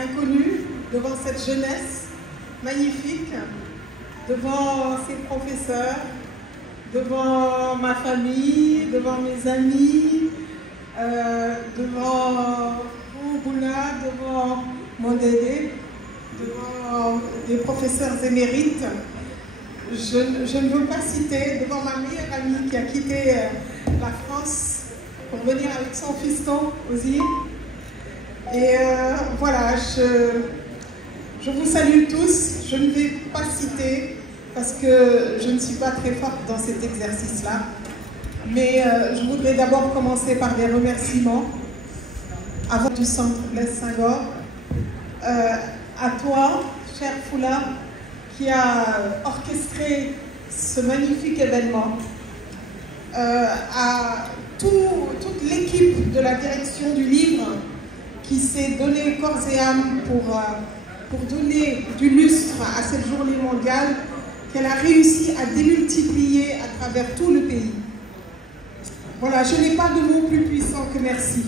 inconnue devant cette jeunesse magnifique, devant ces professeurs, devant ma famille, devant mes amis, devant Boula, devant mon Dédé, devant des professeurs émérites. Je ne veux pas citer, devant ma meilleure amie qui a quitté la France pour venir avec son fiston aussi. Et voilà, je vous salue tous. Je ne vais pas citer parce que je ne suis pas très forte dans cet exercice-là. Mais je voudrais d'abord commencer par des remerciements avant du Centre Blaise Senghor. À toi, cher Foula, qui a orchestré ce magnifique événement, à toute l'équipe de la direction du livre qui s'est donné corps et âme pour donner du lustre à cette journée mondiale qu'elle a réussi à démultiplier à travers tout le pays. Voilà, je n'ai pas de mots plus puissants que merci,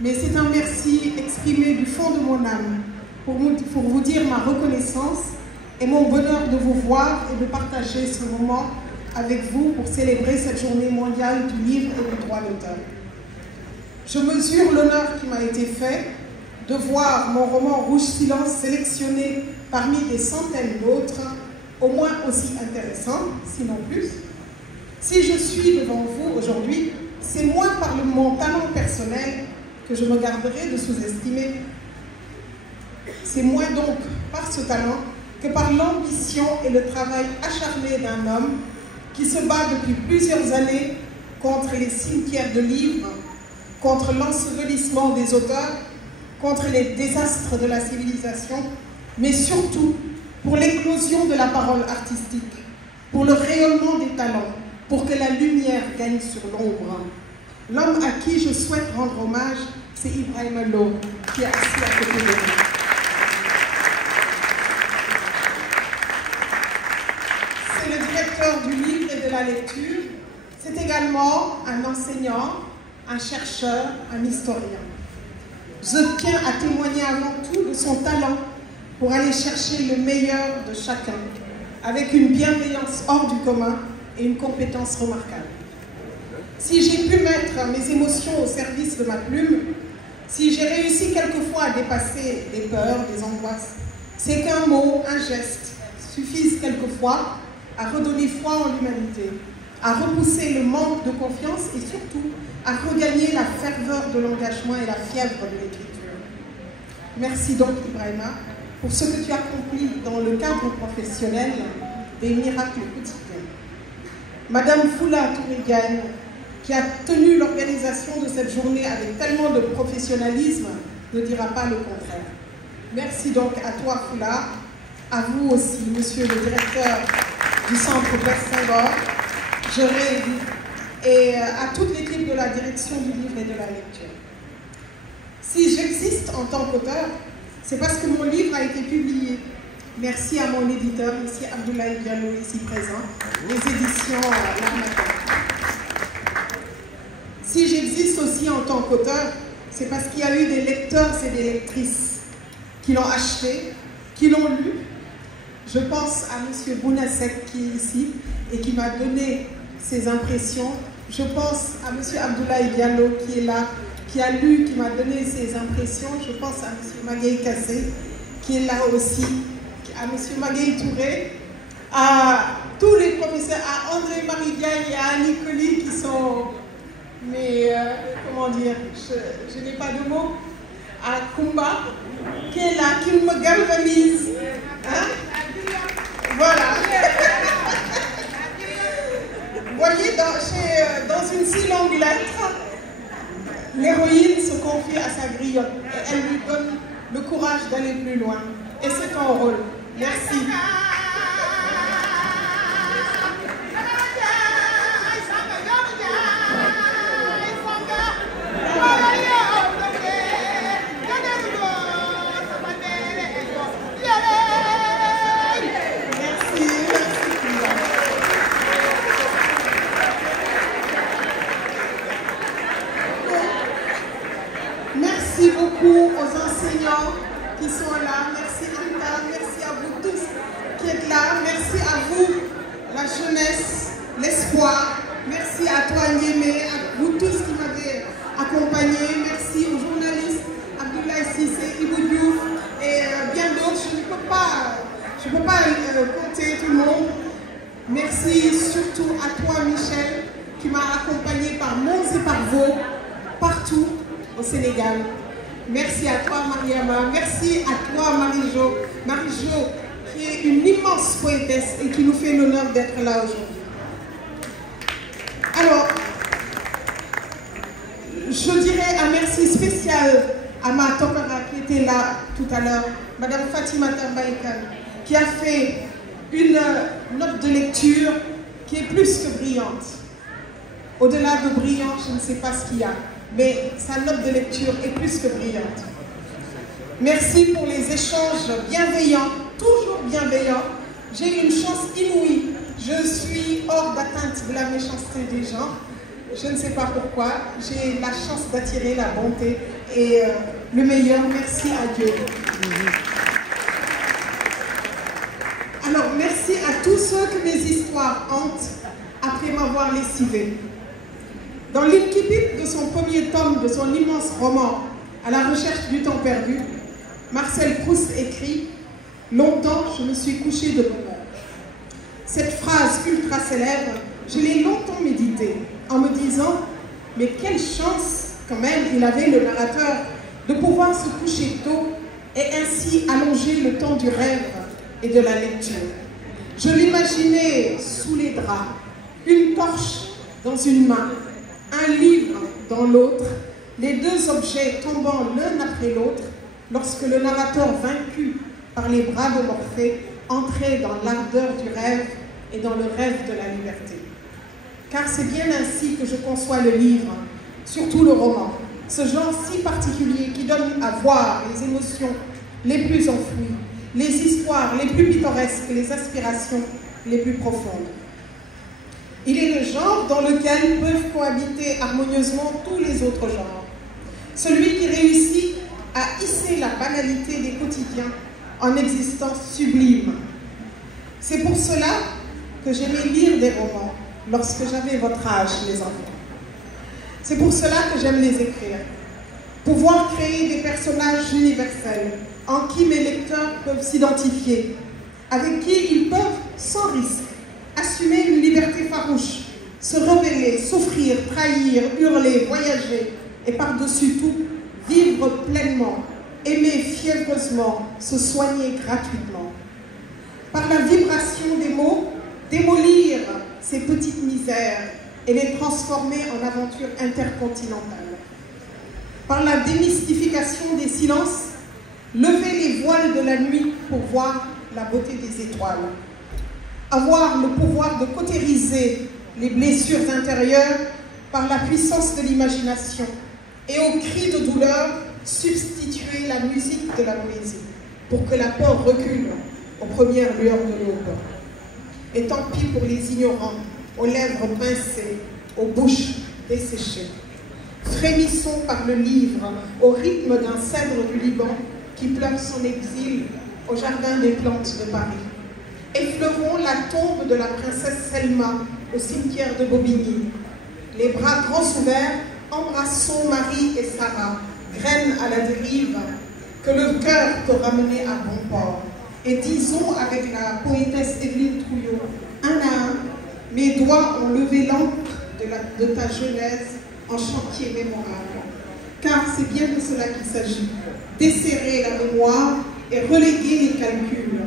mais c'est un merci exprimé du fond de mon âme pour vous dire ma reconnaissance et mon bonheur de vous voir et de partager ce moment avec vous pour célébrer cette journée mondiale du livre et du droit d'auteur. Je mesure l'honneur qui m'a été fait de voir mon roman Rouge Silence sélectionné parmi des centaines d'autres, au moins aussi intéressants, sinon plus. Si je suis devant vous aujourd'hui, c'est moins par mon talent personnel que je me garderai de sous-estimer. C'est moins donc par ce talent que par l'ambition et le travail acharné d'un homme qui se bat depuis plusieurs années contre les cimetières de livres, contre l'ensevelissement des auteurs, contre les désastres de la civilisation, mais surtout pour l'éclosion de la parole artistique, pour le rayonnement des talents, pour que la lumière gagne sur l'ombre. L'homme à qui je souhaite rendre hommage, c'est Ibrahima Lo, qui est assis à côté de moi. C'est le directeur du livre et de la lecture. C'est également un enseignant, un chercheur, un historien. Je tiens à témoigner avant tout de son talent pour aller chercher le meilleur de chacun, avec une bienveillance hors du commun et une compétence remarquable. Si j'ai pu mettre mes émotions au service de ma plume, si j'ai réussi quelquefois à dépasser des peurs, des angoisses, c'est qu'un mot, un geste suffisent quelquefois à redonner foi en l'humanité, à repousser le manque de confiance et surtout à regagner la ferveur de l'engagement et la fièvre de l'écriture. Merci donc Ibrahima pour ce que tu as accompli dans le cadre professionnel des miracles quotidiens. Madame Foula Tourigagne, qui a tenu l'organisation de cette journée avec tellement de professionnalisme, ne dira pas le contraire. Merci donc à toi Foula, à vous aussi, monsieur le directeur du Centre Blaise Senghor, je réédite, et à toute l'équipe de la direction du livre et de la lecture. Si j'existe en tant qu'auteur, c'est parce que mon livre a été publié. Merci à mon éditeur, M. Abdoulaye Diallo, ici présent, les éditions L'Armatan. Si j'existe aussi en tant qu'auteur, c'est parce qu'il y a eu des lecteurs et des lectrices qui l'ont acheté, qui l'ont lu. Je pense à M. Bounasek qui est ici et qui m'a donné ses impressions. Je pense à M. Abdoulaye Diallo qui est là, qui a lu, qui m'a donné ses impressions. Je pense à M. Magaï Kassé qui est là aussi, à M. Magaï Touré, à tous les professeurs, à André-Marie Diagne et à Annie Colli qui sont, mais comment dire, je n'ai pas de mots, à Kumba qui est là, qui me galvanise. Hein? Voilà. Vous voyez, dans une si longue lettre, l'héroïne se confie à sa griotte et elle lui donne le courage d'aller plus loin. Et c'est ton rôle. Merci. Merci beaucoup aux enseignants qui sont là. Merci Anta, merci à vous tous qui êtes là. Merci à vous, la jeunesse, l'espoir. Merci à toi Niémé, à vous tous qui m'avez accompagné. Merci aux journalistes, Abdoulaye Cissé, Ibou Diouf et bien d'autres. Je ne peux pas compter tout le monde. Merci surtout à toi Michel, qui m'a accompagné par Mons et par Vaux, partout au Sénégal. Merci à toi Mariama, merci à toi Marie-Jo, qui est une immense poétesse et qui nous fait l'honneur d'être là aujourd'hui. Alors, je dirais un merci spécial à ma Tokara qui était là tout à l'heure, Madame Fatimata Mbaïkan, qui a fait une note de lecture qui est plus que brillante. Au-delà de brillant, je ne sais pas ce qu'il y a, mais sa note de lecture est plus que brillante. Merci pour les échanges bienveillants, toujours bienveillants. J'ai eu une chance inouïe. Je suis hors d'atteinte de la méchanceté des gens. Je ne sais pas pourquoi. J'ai la chance d'attirer la bonté et le meilleur. Merci à Dieu. Alors, merci à tous ceux que mes histoires hantent après m'avoir lessivé. Dans l'incipit de son premier tome de son immense roman « À la recherche du temps perdu », Marcel Proust écrit « Longtemps, je me suis couché de bonheur ». Cette phrase ultra célèbre, je l'ai longtemps méditée en me disant « Mais quelle chance quand même il avait le narrateur de pouvoir se coucher tôt et ainsi allonger le temps du rêve et de la lecture. » Je l'imaginais sous les draps, une torche dans une main, un livre dans l'autre, les deux objets tombant l'un après l'autre, lorsque le narrateur vaincu par les bras de Morphée entrait dans l'ardeur du rêve et dans le rêve de la liberté. Car c'est bien ainsi que je conçois le livre, surtout le roman, ce genre si particulier qui donne à voir les émotions les plus enfouies, les histoires les plus pittoresques, les aspirations les plus profondes. Il est le genre dans lequel peuvent cohabiter harmonieusement tous les autres genres. Celui qui réussit à hisser la banalité des quotidiens en existence sublime. C'est pour cela que j'aimais lire des romans lorsque j'avais votre âge, les enfants. C'est pour cela que j'aime les écrire. Pouvoir créer des personnages universels en qui mes lecteurs peuvent s'identifier, avec qui ils peuvent, sans risque, assumer une liberté farouche, se rebeller, souffrir, trahir, hurler, voyager et par-dessus tout, vivre pleinement, aimer fiévreusement, se soigner gratuitement. Par la vibration des mots, démolir ces petites misères et les transformer en aventures intercontinentales. Par la démystification des silences, lever les voiles de la nuit pour voir la beauté des étoiles. Avoir le pouvoir de cautériser les blessures intérieures par la puissance de l'imagination et aux cris de douleur, substituer la musique de la poésie pour que la peur recule aux premières lueurs de l'aube. Et tant pis pour les ignorants, aux lèvres pincées, aux bouches desséchées. Frémissons par le livre au rythme d'un cèdre du Liban qui pleure son exil au jardin des plantes de Paris. Effleurons la tombe de la princesse Selma au cimetière de Bobigny. Les bras grands ouverts, embrassons Marie et Sarah, graines à la dérive, que le cœur te ramenait à bon port. Et disons avec la poétesse Evelyne Trouillot, un à un, mes doigts ont levé l'encre de ta genèse en chantier mémorable. Car c'est bien de cela qu'il s'agit, desserrer la mémoire et reléguer les calculs,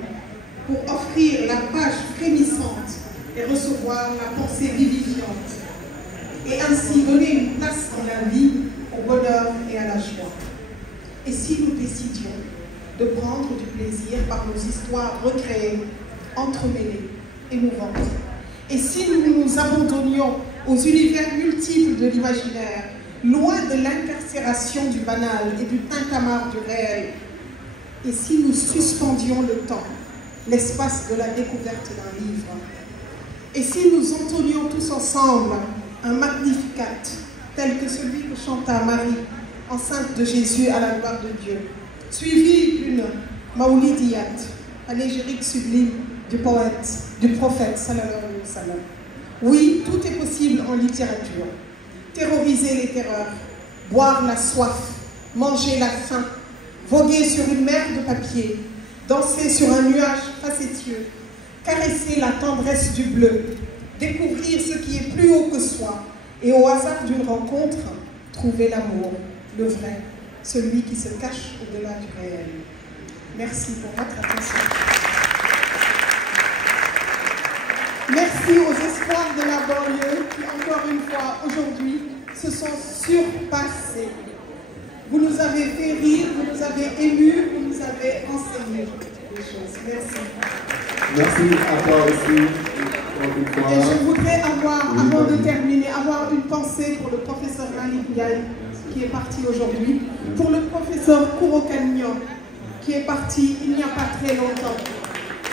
pour offrir la page frémissante et recevoir la pensée vivifiante, et ainsi donner une place dans la vie au bonheur et à la joie. Et si nous décidions de prendre du plaisir par nos histoires recréées, entremêlées, émouvantes, et si nous nous abandonnions aux univers multiples de l'imaginaire, loin de l'incarcération du banal et du tintamarre du réel, et si nous suspendions le temps, l'espace de la découverte d'un livre, et si nous entonnions tous ensemble un Magnificat, tel que celui que chanta Marie, enceinte de Jésus à la gloire de Dieu, suivi d'une Maoulidiyat, panégyrique sublime du poète, du prophète, sallallahu alayhi wa sallam. Oui, tout est possible en littérature. Terroriser les terreurs, boire la soif, manger la faim, voguer sur une mer de papier, danser sur un nuage facétieux, caresser la tendresse du bleu, découvrir ce qui est plus haut que soi, et au hasard d'une rencontre, trouver l'amour, le vrai, celui qui se cache au-delà du réel. Merci pour votre attention. Merci aux espoirs de la banlieue qui, encore une fois, aujourd'hui, se sont surpassés. Vous nous avez fait rire, vous nous avez émus, vous nous avez enseigné des choses. Merci. Merci à toi aussi. Et je voudrais avoir, avant de terminer, avoir une pensée pour le professeur Malik Ndiaye, qui est parti aujourd'hui, pour le professeur Kouro Kagnon, qui est parti il n'y a pas très longtemps.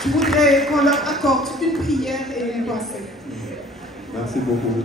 Je voudrais qu'on leur accorde une prière et une pensée. Merci beaucoup.